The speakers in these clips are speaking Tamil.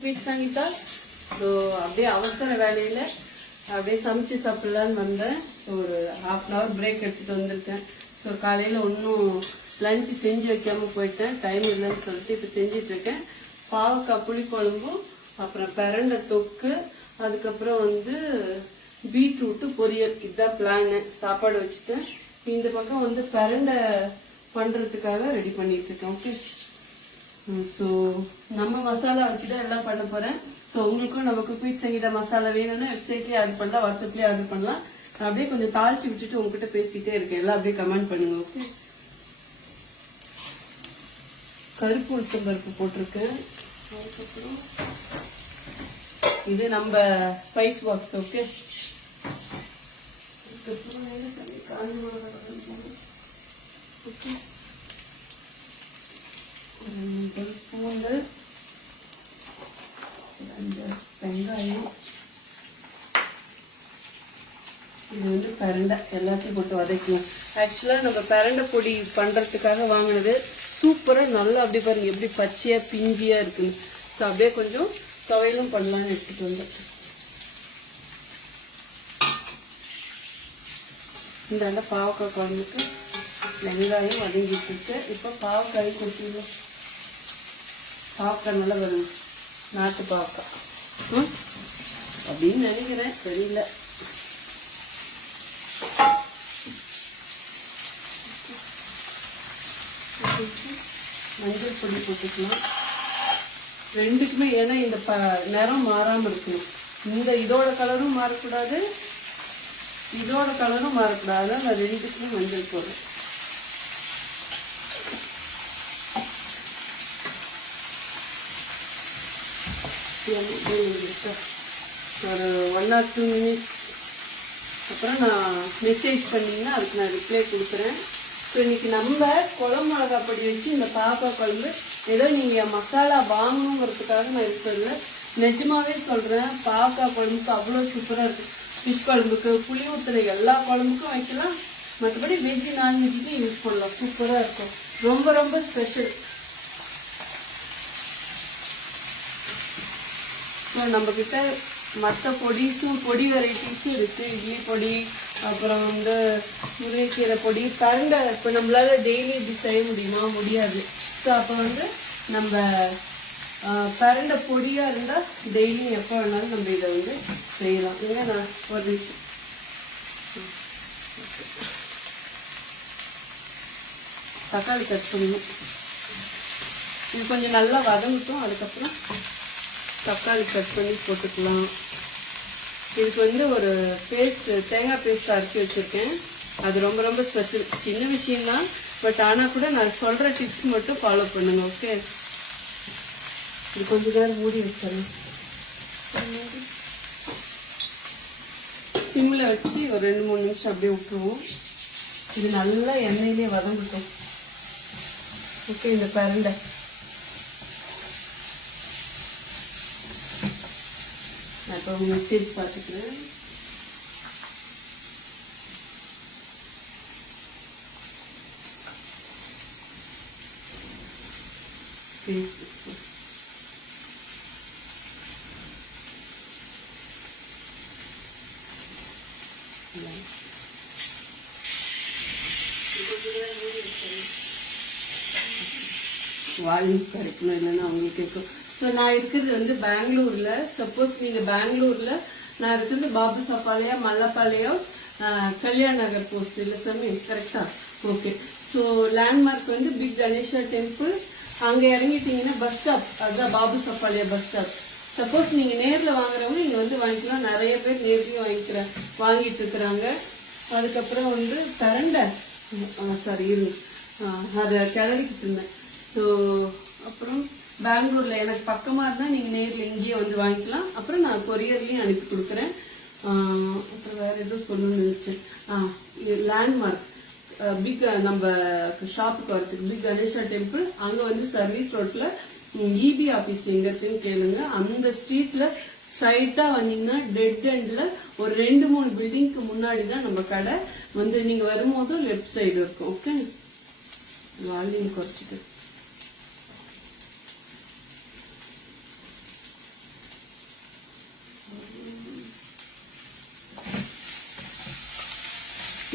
ஸ்வீட் சங்கீதா. ஸோ அப்படியே அவசர வேலையில் அப்படியே சமைச்சு சாப்பிடலான்னு வந்தேன். ஸோ ஒரு ½ பிரேக் எடுத்துகிட்டு வந்திருக்கேன். ஸோ காலையில் ஒன்றும் லஞ்சு செஞ்சு வைக்காமல் போயிட்டேன், டைம் இல்லைன்னு சொல்லிட்டு இப்போ செஞ்சிட்ருக்கேன். பாவக்காய் புளிக்குழம்பும், அப்புறம் பிரண்டை தொக்கு, அதுக்கப்புறம் பீட்ரூட்டு பொரியல். இதுதான் பிளான்னு. சாப்பாடு வச்சுட்டேன். இந்த பக்கம் பிரண்டை பண்ணுறதுக்காக ரெடி பண்ணிட்டு இருக்கேன். ஓகே, ஸோ நம்ம மசாலா வச்சுட்டு எல்லாம் பண்ண போகிறேன். ஸோ உங்களுக்கும் நம்ம குக்வித் சங்கீதா மசாலா வேணும்னா வெப்சைட்லேயே ஆர்டர் பண்ணலாம், வாட்ஸ்அப்லேயே ஆர்டர் பண்ணலாம். நான் அப்படியே கொஞ்சம் தாளிச்சு விட்டுட்டு உங்ககிட்ட பேசிகிட்டே இருக்கேன். எல்லாம் அப்படியே கமெண்ட் பண்ணுங்க. ஓகே, கருப்பு உளுத்தம் பருப்பு போட்டிருக்கேன். அதுக்கப்புறம் இது நம்ம ஸ்பைஸ் பாக்ஸ். ஓகே, அதுக்கப்புறம் காஞ்சி மிளகாய். ஓகே, பூண்டு, 2 வெங்காயம், இது பிரண்டை எல்லாத்தையும் போட்டு வதக்கணும். ஆக்சுவலாக நம்ம பிரண்டை பொடி பண்ணுறதுக்காக வாங்கினது. சூப்பராக நல்லா அப்படி பாருங்க எப்படி பச்சையாக பிஞ்சியாக இருக்குன்னு. ஸோ அப்படியே கொஞ்சம் துவையலும் பண்ணலான்னு எடுத்துகிட்டு வந்தேன். இந்த பாவக்காய் குழம்புக்கு வெங்காயம் வதங்கிட்டு இப்போ பாவக்காய் கொட்டிடுவோம். பாவக்காய் நல்லா வரும், நாட்டு பாவக்காய் அப்படின்னு நினைக்கிறேன், தெரியல. மஞ்சள் பொடி போட்டுக்கலாம் ரெண்டுக்குமே. ஏன்னா இந்த நிறம் மாறாமல் இருக்கணும். இதோட கலரும் மாறக்கூடாது, இதோட கலரும் மாறக்கூடாது. நான் ரெண்டுக்குமே மஞ்சள் போடுறேன். ஒரு 1 or 2 minutes அப்புறம் நான் மெசேஜ் பண்ணிங்கன்னா அதுக்கு நான் ரிப்ளை கொடுக்குறேன். ஸோ இன்னைக்கு நம்ம குழம்பு மிளகா பொடி வச்சு இந்த பாவக்காய் குழம்பு ஏதோ நீங்கள் மசாலா வாங்கணுங்கிறதுக்காக நான் இது சொல்லுவேன். நிஜமாவே சொல்கிறேன், பாவக்காய் குழம்புக்கு அவ்வளோ சூப்பராக இருக்குது. ஃபிஷ் குழம்புக்கு, புளி ஊற்றுற எல்லா குழம்புக்கும் வைக்கலாம். மற்றபடி வெஜ்ஜு நான்வெஜ்ஜுக்கும் யூஸ் பண்ணலாம். சூப்பராக இருக்கும். ரொம்ப ரொம்ப ஸ்பெஷல். ஸோ நம்மக்கிட்ட மற்ற பொடி வெரைட்டிஸும் இருக்குது. இட்லி பொடி, அப்புறம் முருங்கைக்கீரை பொடி, பிரண்டை. இப்போ நம்மளால டெய்லி இப்படி செய்ய முடியாது. ஸோ அப்போ நம்ம பிரண்டை பொடியாக இருந்தால் டெய்லியும் எப்போ வேணாலும் நம்ம இதை செய்யலாம். இல்லைங்க, நான் ஒரு நிமிஷம் தக்காளி கட் பண்ணணும். இது கொஞ்சம் நல்லா வதங்கட்டும். அதுக்கப்புறம் தக்காளி கட் பண்ணி போட்டுக்கலாம். இதுக்கு ஒரு பேஸ்ட், தேங்காய் பேஸ்ட் அரைச்சி வச்சுருக்கேன். அது ரொம்ப ரொம்ப ஸ்பெஷல். சின்ன விஷயம்தான், பட் ஆனால் கூட நான் சொல்கிற டிப்ஸ் மட்டும் ஃபாலோ பண்ணுங்க. ஓகே, இது கொஞ்சம் நேரம் மூடி வச்சிடலாம். சிம்மில் வச்சு ஒரு 2-3 நிமிஷம் அப்படியே விட்டுருவோம். இது நல்லா எண்ணெயிலே வதங்கட்டும். ஓகே, இந்த பிரண்டை நான் இப்போ மெசேஜ் பார்த்துக்கிறேன். வால்யூம் கிடைக்கணும், இல்லைன்னா அவங்களுக்கு கேட்கும். ஸோ நான் இருக்கிறது பெங்களூரில். சப்போஸ் நீங்கள் பெங்களூரில், நான் இருக்கிறது பாபு சப்பாளையம், மல்லப்பாளையம், கல்யாண நகர் போஸ்ட் இல்லை சாமி, கரெக்டாக? Okay. So landmark big Ganesha temple. அங்கே இறங்கிட்டீங்கன்னா பஸ் ஸ்டாப், அதுதான் Babu Chappalayam bus stop. Suppose நீங்கள் நேரில் வாங்குறவங்க நீங்கள் வாங்கிக்கலாம். நிறைய பேர் நேர்லையும் வாங்கிட்டு இருக்கிறாங்க. அதுக்கப்புறம் பிரண்டை சாரி அதை கிளறிக்கிட்டு இருந்தேன். ஸோ அப்புறம் பெங்களூரில் எனக்கு பக்கமாக இருந்தால் நீங்கள் நேரில் இங்கேயே வாங்கிக்கலாம். அப்புறம் நான் கொரியர்லேயும் அனுப்பி கொடுக்குறேன். அப்புறம் வேறு எதுவும் சொல்லணும்னு நினச்சேன். லேண்ட்மார்க் பிக், நம்ம ஷாப்புக்கு வரதுக்கு பிக் கணேஷா டெம்பிள். அங்கே சர்வீஸ் ரோட்டில் இபி ஆஃபீஸ் எங்கே இருக்குன்னு கேளுங்க. அந்த ஸ்ட்ரீட்டில் ஸ்ட்ரைட்டாக வந்தீங்கன்னா டெட் எண்டில் ஒரு 2-3 பில்டிங்க்கு முன்னாடி தான் நம்ம கடை. நீங்கள் வரும்போதும் லெஃப்ட் சைடு இருக்கும். ஓகே, வால்யூம் குறைச்சிட்டு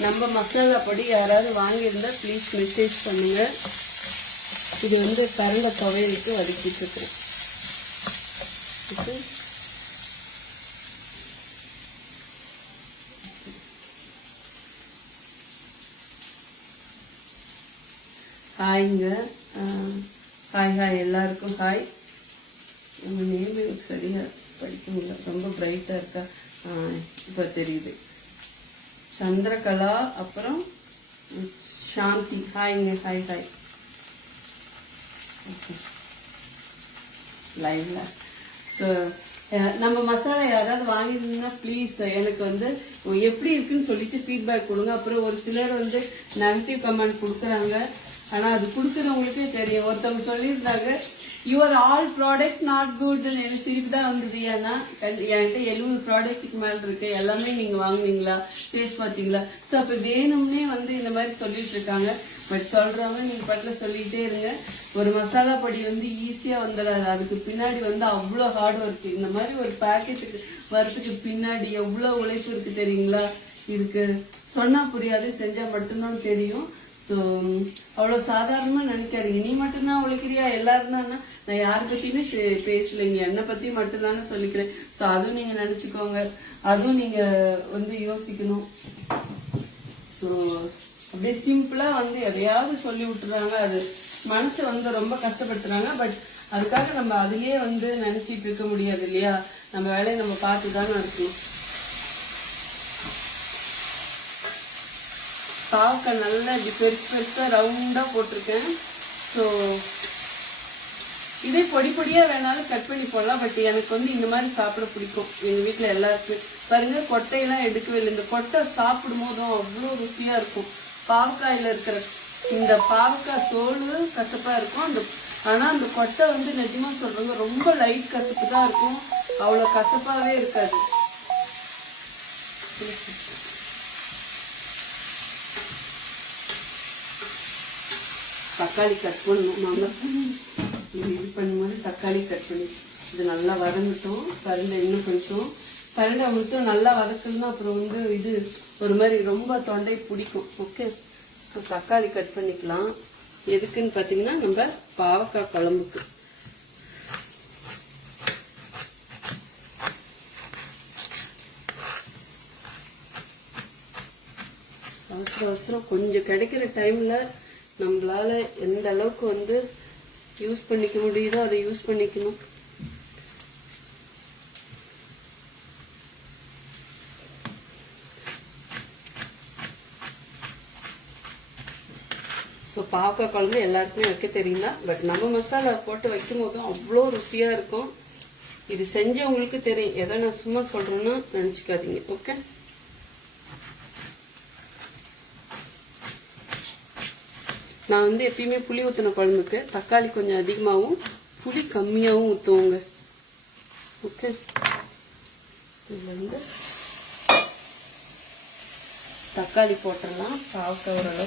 நம்ம மசாலா பொடி யாராவது வாங்கியிருந்தா ப்ளீஸ் மெசேஜ் பண்ணுங்க. இது வந்து கரண்ட துவையலுக்கு வதக்கிட்டு இருக்கிறேன். ஹாய்ங்க, ஹாய் எல்லாருக்கும் ஹாய். நம்ம நேம் எனக்கு சரியா படிக்க முடியல, ரொம்ப பிரைட்டா இருக்கா. இப்போ தெரியுது. சந்திரகலா, அப்புறம் சாந்தி. ஹாய்ங்க, ஹாய். லைவ்ல. ஸோ நம்ம மசாலா யாராவது வாங்கியிருந்தீங்கன்னா ப்ளீஸ் எனக்கு வந்து எப்படி இருக்குன்னு சொல்லிட்டு ஃபீட்பேக் கொடுங்க. அப்புறம் ஒரு சிலர் வந்து நெகட்டிவ் கமெண்ட் கொடுக்குறாங்க. ஆனால் அது கொடுக்குறவங்களுக்கே தெரியும். ஒருத்தவங்க சொல்லியிருந்தாங்க, யுவர் ஆல் ப்ராடக்ட் நாட் குட்னு. எனக்கு திருப்பி தான் வந்தது. ஏன்னா என்கிட்ட 70 ப்ராடக்ட்டுக்கு மேலே இருக்கு, எல்லாமே நீங்கள் வாங்குனீங்களா, டேஸ்ட் பார்த்தீங்களா? ஸோ அப்போ வேணும்னே வந்து இந்த மாதிரி சொல்லிட்டு இருக்காங்க. பட் சொல்கிறவங்க நீங்கள் பாட்டில் சொல்லிகிட்டே இருங்க. ஒரு மசாலா பொடி வந்து ஈஸியாக வந்துடாது, அதுக்கு பின்னாடி வந்து அவ்வளோ ஹார்ட் ஒர்க். இந்த மாதிரி ஒரு பேக்கெட்டுக்கு வரத்துக்கு பின்னாடி எவ்வளோ உழைப்பு இருக்குது தெரியுங்களா? இதுக்கு சொன்னால் புரியாது, செஞ்சால் மட்டும்தான் தெரியும். ஸோ அவ்வளோ சாதாரணமாக நினைக்காதீங்க. நீ மட்டும்தான் உழைக்கிறியா, எல்லாரும் தான். நான் யாரை பற்றியுமே பேசலைங்க, என்னை பற்றி மட்டும்தானே சொல்லிக்கிறேன். ஸோ அதுவும் நீங்கள் நினச்சிக்கோங்க, அதுவும் நீங்கள் வந்து யோசிக்கணும். ஸோ அப்படியே சிம்பிளாக வந்து எதையாவது சொல்லி விட்டுறாங்க, அது மனசு வந்து ரொம்ப கஷ்டப்படுத்துறாங்க. பட் அதுக்காக நம்ம அதையே வந்து நினச்சிட்டு இருக்க முடியாது இல்லையா? நம்ம வேலையை நம்ம பார்த்து தானே இருக்கணும். பாவக்காய் நல்லா இப்படி பெருசாக ரவுண்டாக போட்டிருக்கேன். ஸோ இதே பொடியாக வேணாலும் கட் பண்ணி போடலாம். பட் எனக்கு வந்து இந்த மாதிரி சாப்பிட பிடிக்கும். எங்கள் வீட்டில் எல்லாருக்கும் பாருங்க, கொட்டையெல்லாம் எடுக்கவே இல்லை. இந்த கொட்டை சாப்பிடும் போதும் அவ்வளோ ருசியாக இருக்கும். பாவக்காயில் இருக்கிற இந்த பாவக்காய் தோல் கசப்பாக இருக்கும், ஆனால் அந்த கொட்டை வந்து நிஜமாக சொல்கிறாங்க ரொம்ப லைட் கசப்பு தான் இருக்கும், அவ்வளோ கசப்பாகவே இருக்காது. தக்காளி கட் பண்ணணும். நம்ம இது பண்ணும்போது தக்காளி கட் பண்ணி இது நல்லா வதங்கட்டும். கரண்டை இன்னும் கொஞ்சம் கரண்டை மட்டும் நல்லா வதக்கணும்னா அப்புறம் வந்து இது ஒரு மாதிரி ரொம்ப தொண்டை பிடிக்கும். ஓகே, ஸோ தக்காளி கட் பண்ணிக்கலாம். எதுக்குன்னு பார்த்தீங்கன்னா நம்ம பாவக்காய் குழம்புக்கு. அவசரம் கொஞ்சம் கிடைக்கிற டைம்ல நம்மளால எந்த அளவுக்கு வந்து யூஸ் பண்ணிக்க முடியுதோ அதை யூஸ் பண்ணிக்கணும். ஸோ பாவக்காய் குழம்பு எல்லாருக்குமே வைக்க தெரியுங்களா? பட் நம்ம மசாலா போட்டு வைக்கும் போதும் அவ்வளோ ருசியா இருக்கும். இது செஞ்சவங்களுக்கு தெரியும், எதை நான் சும்மா சொல்றேன்னு நினைச்சுக்காதீங்க. ஓகே, நான் வந்து எப்பயுமே புளி ஊற்றின குழம்புக்கு தக்காளி கொஞ்சம் அதிகமாகவும் புளி கம்மியாகவும் ஊற்றுவோங்க. ஓகே, இதில் வந்து தக்காளி போட்டுடலாம். பாவக்காய் ஓரளவு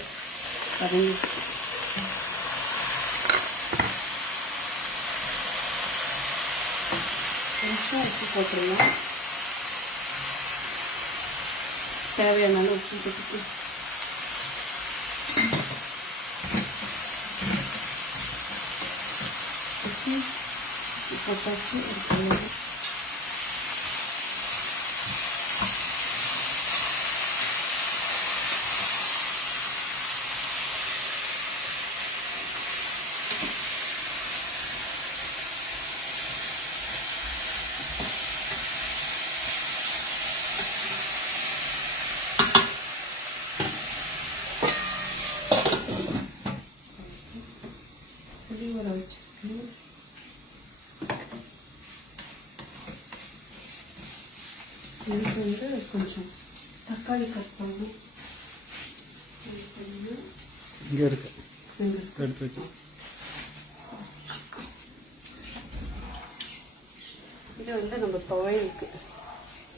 கதங்கி உப்பு போட்டுடலாம். தேவையான உப்பு போட்டுட்டு போட்டாச்சு. புளி ஊற வச்சுக்கணும். இதுக்கு வந்து கொஞ்சம் தக்காளி கட் பண்ணணும். இங்கே இருக்கு, எடுத்து வச்சு. இது வந்து நம்ம துவையலுக்கு.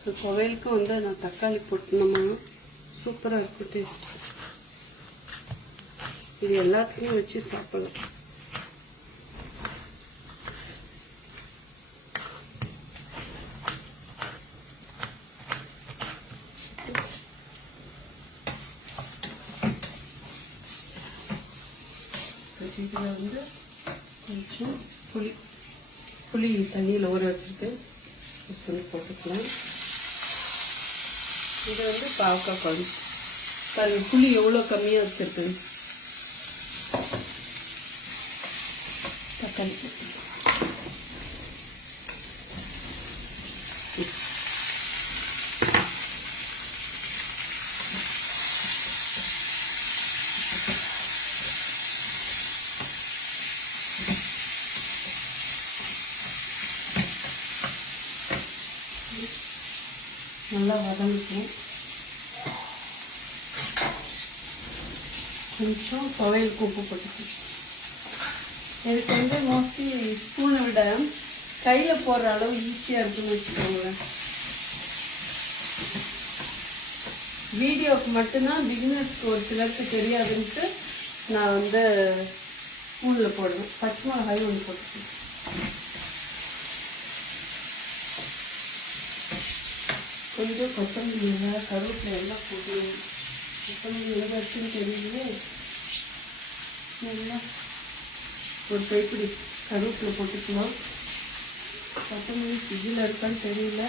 ஸோ துவையலுக்கு வந்து நான் தக்காளி போட்டோம்னா சூப்பராக இருக்கும் டேஸ்ட். இது எல்லாத்துக்கும் வச்சு சாப்பிடலாம். இதில் வந்து கொஞ்சம் புளி தண்ணியில் ஊற வச்சுருக்கேன், புளி போட்டுக்கலாம். இது வந்து பாவக்காய் குழம்பு. பாருங்க புளி எவ்வளோ கம்மியாக வச்சுருக்கு. தக்காளி நல்லா வதங்கிக்கும். கொஞ்சம் துவையலுக்கு உப்பு போட்டுக்கணும். எனக்கு வந்து மோஸ்ட்லி ஸ்பூனை விட கையில் போடுற அளவு ஈஸியாக இருக்குன்னு வச்சுக்கோங்களேன். வீடியோவுக்கு மட்டும்தான் பிகினர்ஸ்க்கு ஒரு சிலருக்கு தெரியாதுன்ட்டு நான் வந்து ஸ்பூனில் போடுவேன். பச்சை மிளகாய் ஒன்று போட்டுக்கணும். கொஞ்சம் கொத்தமல்லி இலை, கருவேப்பிலை எல்லாம் போட்டுக்கணும். கொத்தமல்லி இலை வச்சுன்னு தெரியுது. நல்லா ஒரு கைப்பிடி கருவேப்பிலை போட்டுக்கலாம். கொத்தமல்லி ஃப்ரிட்ஜில் இருக்கான்னு தெரியல.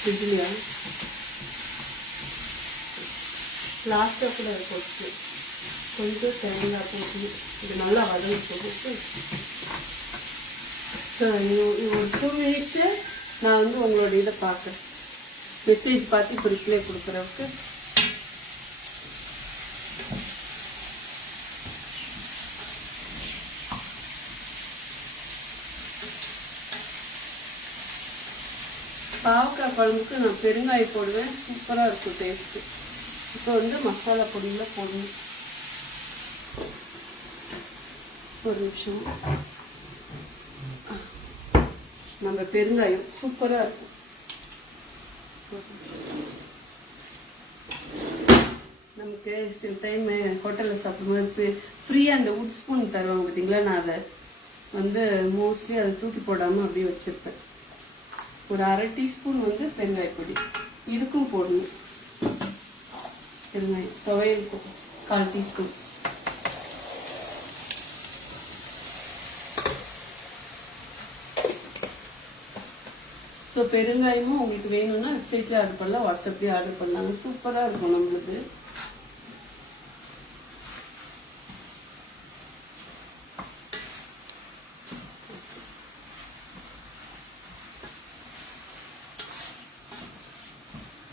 ஃப்ரிட்ஜிலையா லாஸ்ட்டாக கூட போட்டு கொஞ்சம் தேங்காய் போட்டு இது நல்லா வதங்கி போட்டு ஒரு 2 மினிட்ஸு நான் வந்து உங்களோட இதை பார்க்குறேன். மெசேஜ் பார்த்து இப்போ ரிப்ளை கொடுக்குறவுக்கு பாவக்காய் குழம்புக்கு நான் பெருங்காயம் போடுவேன். சூப்பராக இருக்கும் டேஸ்ட்டு. இப்போ வந்து மசாலா பொடியில் போடணும். ஒரு நிமிஷம். நம்ம பெருங்காயம் சூப்பராக இருக்கும். நமக்கு சில டைம் ஹோட்டலில் சாப்பிடும்போது ஃப்ரீயாக அந்த உட் ஸ்பூன் தருவாங்க பார்த்தீங்களா, நான் அதை வந்து மோஸ்ட்லி அதை தூக்கி போடாமல் அப்படியே வச்சுருப்பேன். ஒரு 1/2 டீஸ்பூன் வந்து பெருங்காய பொடி இதுக்கும் போடணும். பெருங்காயம் துவையலுக்கும் 1/4 டீஸ்பூன். ஸோ பெருங்காயமும் உங்களுக்கு வேணும்னா வெப்சைட்ல ஆர்டர் பண்ணலாம், வாட்ஸ்அப்லேயே ஆர்டர் பண்ணலாங்க. சூப்பராக இருக்கும் நம்மளுக்கு.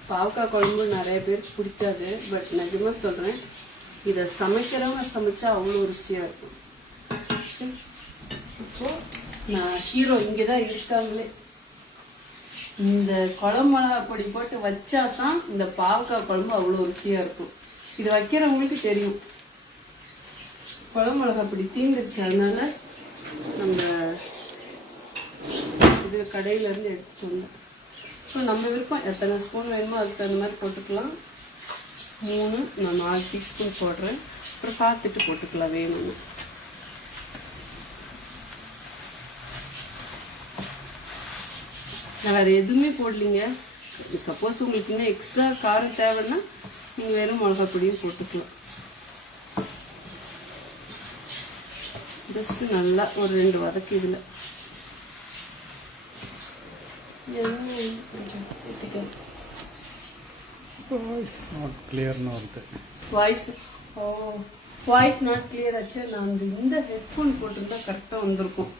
பாவக்காய் குழம்பு நிறைய பேருக்கு பிடிக்காது. பட் நிஜமா சொல்கிறேன், இதை சமைக்கிறவங்க சமைச்சா அவ்வளோ ருசியாக இருக்கும். இப்போ நான் ஹீரோ இங்கே தான் இருக்காங்களே. இந்த குழம்பு மிளகா பொடி போட்டு வச்சா தான் இந்த பாவக்காய் குழம்பு அவ்வளோ ருசியாக இருக்கும். இது வைக்கிறவங்களுக்கு தெரியும். குழம்பு மிளகா பொடி தீந்துருச்சு, அதனால நம்ம இது கடையிலேருந்து எடுத்துட்டு வந்தோம். ஸோ நம்ம விருப்பம் எத்தனை ஸ்பூன் வேணுமோ அதுக்கு தகுந்த மாதிரி போட்டுக்கலாம். 3 நான் 4 டீஸ்பூன் போடுறேன். அப்புறம் பார்த்துட்டு போட்டுக்கலாம் வேணும்னு. நான் வேறு எதுவுமே போடலிங்க. சப்போஸ் உங்களுக்கு இன்னும் எக்ஸ்ட்ரா காரம் தேவைன்னா நீங்கள் வெறும் மிளகா பொடியும் போட்டுக்கலாம். ஜஸ்ட்டு நல்லா ஒரு 2 வதக்கு இதில் கொஞ்சம் ஊற்றிக்கலாம். வாய்ஸ் நாட் கிளியர் ஆச்சு. நான் இந்த ஹெட்ஃபோன் போட்டிருந்தா கரெக்டாக வந்திருக்கும்.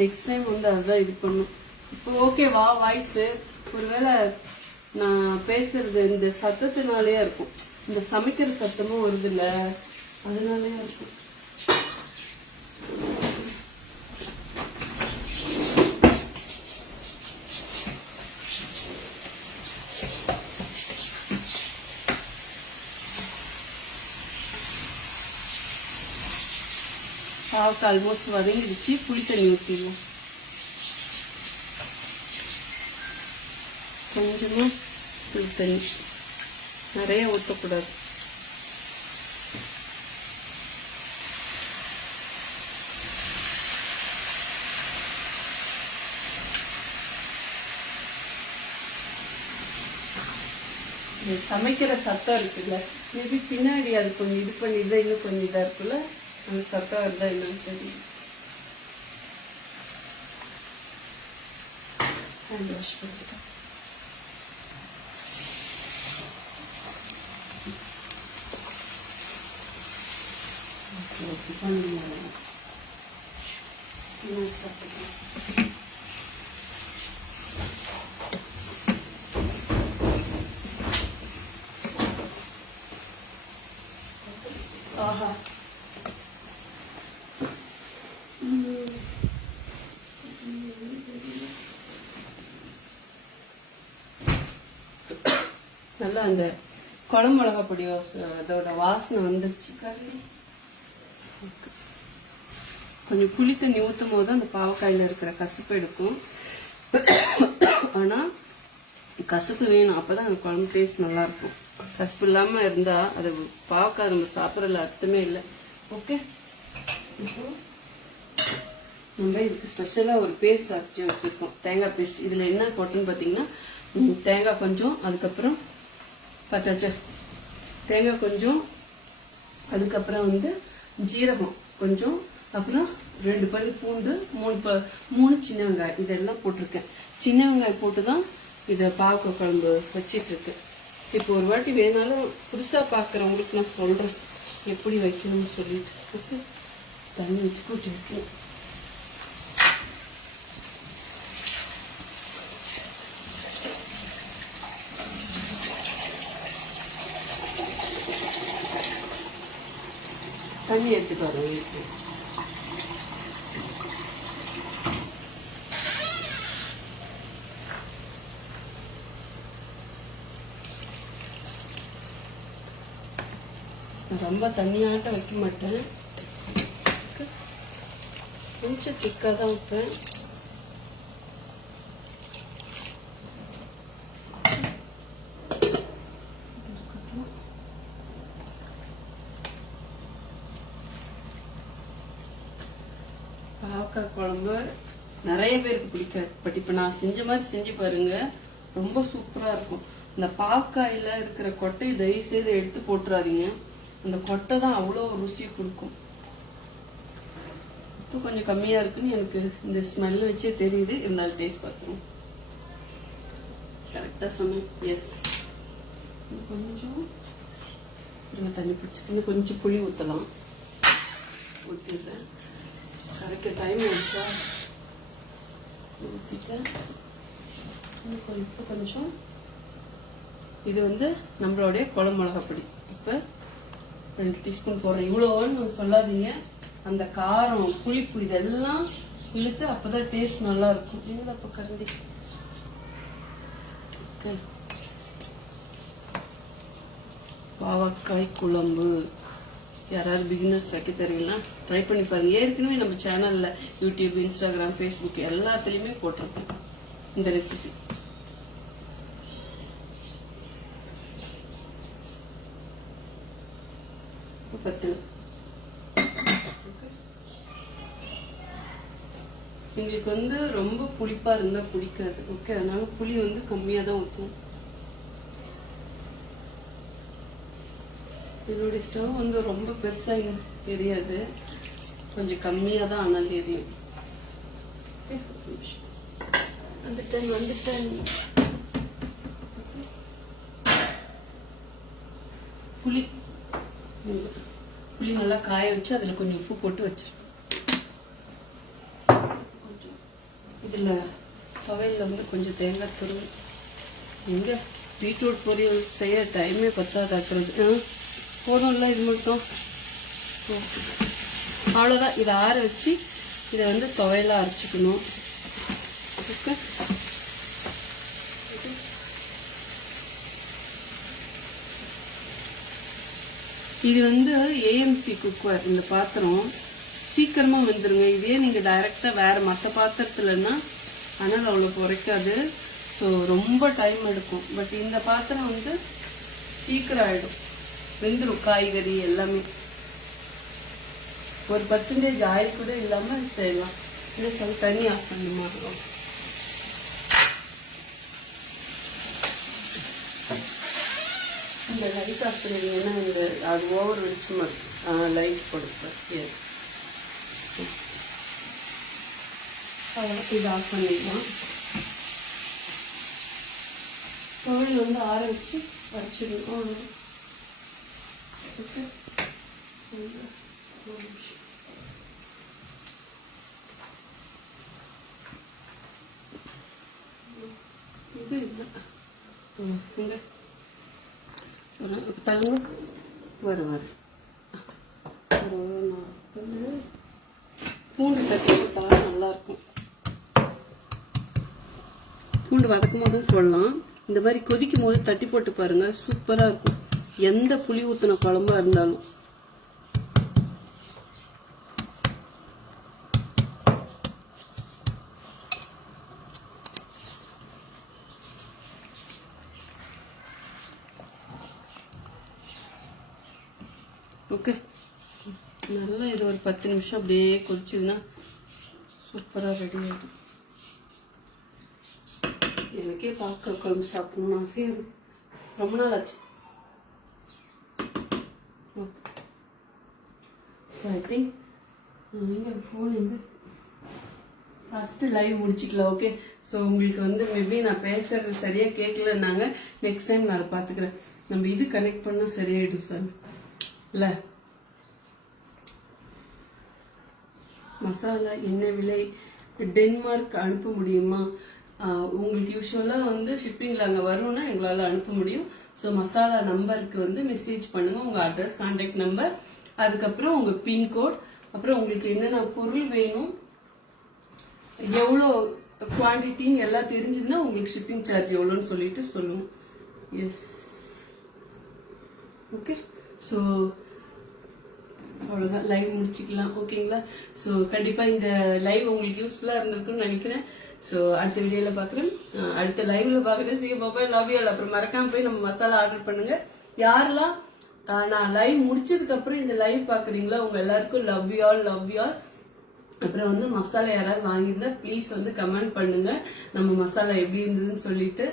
நெக்ஸ்ட் டைம் வந்து அதுதான் இது பண்ணும். இப்போ ஓகேவா வாய்ஸு? ஒருவேளை நான் பேசுறது இந்த சத்தத்தினாலேயே இருக்கும். இந்த சமைக்கிற சத்தமும் வருது இல்லை, அதனாலேயே இருக்கும். பாவக்காய் ஆல்மோஸ்ட் வதங்கிடுச்சு. புளி தண்ணி ஊற்றிடுவோம். கொஞ்சமாக புளி தண்ணி, நிறைய ஊற்றக்கூடாது. சமைக்கிற சத்தம் இருக்குல்ல, மேபி பின்னாடி அது கொஞ்சம் இது பண்ணி தான் இன்னும் கொஞ்சம் இதாக இருக்குல்ல. அந்த சத்தம் வருதா என்னன்னு தெரியும். ஹேண்ட் வாஷ் பண்ணிட்டேன். ஓகே பண்ணுங்க. சாப்பிட்டுக்கலாம். ஆஹா நல்லா அந்த குழம்பு மிளகா பொடி அதோட வாசனை வந்துருச்சு. கொஞ்சம் புளி தண்ணி ஊற்றும் போது அந்த பாவக்காயில் இருக்கிற கசப்பு எடுக்கும். ஆனால் கசப்பு வேணும், அப்போதான் அந்த குழம்பு டேஸ்ட் நல்லாயிருக்கும். கசப்பு இல்லாமல் இருந்தால் அது பாவக்காய் நம்ம சாப்பிட்றதுல அர்த்தமே இல்லை. ஓகே, இப்போ நம்ம இதுக்கு ஸ்பெஷலாக ஒரு பேஸ்ட் அரைச்சி வச்சுருக்கோம், தேங்காய் பேஸ்ட். இதில் என்ன போட்டுன்னு பார்த்தீங்கன்னா தேங்காய் கொஞ்சம், அதுக்கப்புறம் பார்த்தாச்சா தேங்காய் கொஞ்சம், அதுக்கப்புறம் வந்து ஜீரகம் கொஞ்சம், அப்புறம் 2 பல் பூண்டு, 3 சின்ன வெங்காயம், இதெல்லாம் போட்டிருக்கேன். சின்ன வெங்காயம் போட்டு தான் இதை பாவக்காய் குழம்பு வச்சிட்ருக்கேன். சரி, இப்போ ஒரு வாட்டி வேணாலும் புதுசாக பார்க்குறவங்களுக்கு நான் சொல்கிறேன் எப்படி வைக்கணும்னு சொல்லிட்டு. தண்ணி ஊற்றி கூட்டி வைக்கணும். தண்ணி எடுத்துட்டு வரோம் வீட்டுக்கு. ரொம்ப தண்ணியாட்ட வைக்க மாட்டேன், கொஞ்சம் திக்காக தான் வைப்பேன். பாவக்காய் குழம்பு நிறைய பேருக்கு பிடிக்காது, பட் இப்போ நான் செஞ்ச மாதிரி செஞ்சு பாருங்க, ரொம்ப சூப்பராக இருக்கும். இந்த பாவக்காயில் இருக்கிற கொட்டையை தயவு செய்து எடுத்து போட்டுறாதீங்க, அந்த கொட்டை தான் அவ்வளோ ருசி கொடுக்கும். இப்போ கொஞ்சம் கம்மியாக இருக்குன்னு எனக்கு இந்த ஸ்மெல் வச்சே தெரியுது, இருந்தாலும் டேஸ்ட் பார்த்துருவோம். கரெக்டாக சொன்னேன். எஸ், கொஞ்சம் தண்ணி பிடிச்சி இன்னும் கொஞ்சம் புளி ஊற்றலாம். ஊற்றிடுறேன், கரெக்டாக டைம் ஆயிடுச்சா, ஊற்றிட்டேன். இப்போ கொஞ்சம் இது வந்து நம்மளுடைய குழம்பு மிளகாப்பொடி. இப்போ 2 டீஸ்பூன் போடுறேன். இவ்வளோன்னு சொல்லாதீங்க, அந்த காரம் புளிப்பு இதெல்லாம் இழுத்து அப்போதான் டேஸ்ட் நல்லா இருக்கும். எங்களை அப்போ கரண்டி. ஓகே, பாவக்காய் குழம்பு யாராவது பிகினர்ஸ் வைக்க தெரியலனா ட்ரை பண்ணி பாருங்க. ஏற்கனவே நம்ம சேனல்ல யூடியூப், இன்ஸ்டாகிராம், ஃபேஸ்புக் எல்லாத்துலேயுமே போட்டிருக்கோம் இந்த ரெசிபி. எங்களுக்கு வந்து ரொம்ப புளிப்பா இருந்தா பிடிக்காது. ஓகே, அதனால புளி வந்து கம்மியா தான் ஊற்றும். என்னுடைய ஸ்டவ் வந்து ரொம்ப பெருசா எரியாது, கொஞ்சம் கம்மியா தான் அனல் எரியும். வந்துட்டேன். புளி நல்லா காய வச்சு அதுல கொஞ்சம் உப்பு போட்டு வச்சிருக்கேன். இதுல துவையில வந்து கொஞ்சம் தேங்காய் துருவி. எங்க பீட்ரூட் பொரியல் செய்ய டைமே பத்தாதாக்குறது. போதும்ல இது மட்டும். அவ்வளோதான், இதை ஆற வச்சு இதை வந்து துவையில அரைச்சிக்கணும். ஓகே, இது வந்து ஏஎம்சி குக்வேர். இந்த பாத்திரம் சீக்கிரமா வந்துருங்க. இதே நீங்க டைரக்டா வேற மற்ற பாத்திரத்துலன்னா ஆனால் அவ்வளோ குறைக்காது, ஸோ ரொம்ப டைம் எடுக்கும். பட் இந்த பாத்திரம் வந்து சீக்கிரம் ஆயிடும், வெந்துடும் காய்கறி எல்லாமே. 1% ஆயில் கூட இல்லாம செய்யலாம். இது சொல்ல தண்ணி ஆஃப் பண்ணுமா. இந்த லைட் ஆஃப் பண்ணிங்கன்னா இந்த அது ஓவர் வெடிச்சுமா இருக்கும். லைட் கொடுப்பேன். எஸ், இது ஆஃப் பண்ணிக்கலாம். துவையல் வந்து ஆற வச்சு வச்சிடணும். ஓகே, இது இல்லை இங்கே தள்ளுங்க. வரும் பூண்டு தட்டி போட்டால் நல்லாயிருக்கும். பூண்டு வதக்கும் போதும் போடலாம். இந்த மாதிரி கொதிக்கும் போது தட்டி போட்டு பாருங்க, சூப்பராக இருக்கும். எந்த புளி ஊற்றின குழம்பா இருந்தாலும். ஓகே, நல்லா இது ஒரு 10 நிமிஷம் அப்படியே கொதிச்சுதுன்னா சூப்பராக ரெடி ஆகிடும். எனக்கே பார்க்க குழம்பு சாப்பிடணும்னு ஆசையாக இருக்கு. ரொம்ப நாள் ஆச்சு. ஸோ ஐ திங்க் நீங்கள் ஃபோன் வந்து ஃபஸ்ட்டு லைவ் முடிச்சிக்கலாம். ஓகே, ஸோ உங்களுக்கு வந்து மேபி நான் பேசுறது சரியாக கேட்கலன்னாங்க. நெக்ஸ்ட் டைம் நான் அதை பார்த்துக்கிறேன். நம்ம இது கனெக்ட் பண்ணால் சரியாயிடும் சார். இல்லை, மசாலா என்ன விலை? டென்மார்க் அனுப்ப முடியுமா? உங்களுக்கு யூஸ்வலாக வந்து ஷிப்பிங்கில் அங்கே வரும்னா எங்களால் அனுப்ப முடியும். ஸோ மசாலா நம்பருக்கு வந்து மெசேஜ் பண்ணுங்கள், உங்கள் அட்ரஸ், கான்டாக்ட் நம்பர், அதுக்கப்புறம் உங்கள் பின்கோட், அப்புறம் உங்களுக்கு என்னென்ன பொருள் வேணும், எவ்வளோ குவான்டிட்டின்னு எல்லாம் தெரிஞ்சுதுன்னா உங்களுக்கு ஷிப்பிங் சார்ஜ் எவ்வளோன்னு சொல்லிட்டு சொல்லுவோம். Yes, okay. ஸோ அவ்வளோதான், லைவ் முடிச்சுக்கலாம். ஓகேங்களா? ஸோ கண்டிப்பாக இந்த லைவ் உங்களுக்கு யூஸ்ஃபுல்லாக இருந்திருக்குன்னு நினைக்கிறேன். ஸோ அடுத்த வீடியோவில் பார்க்குறேன். அடுத்த லைவ்ல பார்க்குறேன். சீக்கிரம் பாப்பா, லவ் யூ ஆல். அப்புறம் மறக்காம போய் நம்ம மசாலா ஆர்டர் பண்ணுங்க. யாரெல்லாம் நான் லைவ் முடிச்சதுக்கு அப்புறம் இந்த லைவ் பார்க்குறீங்களோ உங்க எல்லாருக்கும் love you all, love you all. அப்புறம் வந்து மசாலா யாராவது வாங்கியிருந்தா ப்ளீஸ் வந்து கமெண்ட் பண்ணுங்க, நம்ம மசாலா எப்படி இருந்ததுன்னு சொல்லிட்டு.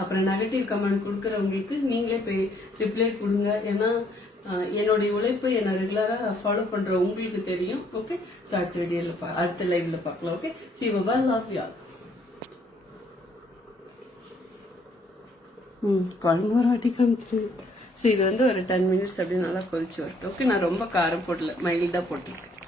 அப்புறம் நெகட்டிவ் கமெண்ட் கொடுக்குறவங்களுக்கு நீங்களே போய் ரிப்ளை கொடுங்க. ஏன்னா என்னுடைய உழைப்பு என்னை ரெகுலராக ஃபாலோ பண்ற உங்களுக்கு தெரியும். ஓகே, ஸோ அடுத்த வீடியோவில் அடுத்த லைவ்ல பார்க்கலாம். Okay, see bye, love you all. குழம்பு ஒரு வாட்டி காமிக்கிறேன். ஸோ இது வந்து ஒரு 10 மினிட்ஸ் அப்படியே நல்லா கொதிச்சு வரட்டும். ஓகே, நான் ரொம்ப காரம் போடல, மைல்டாக போட்டிருக்கேன்.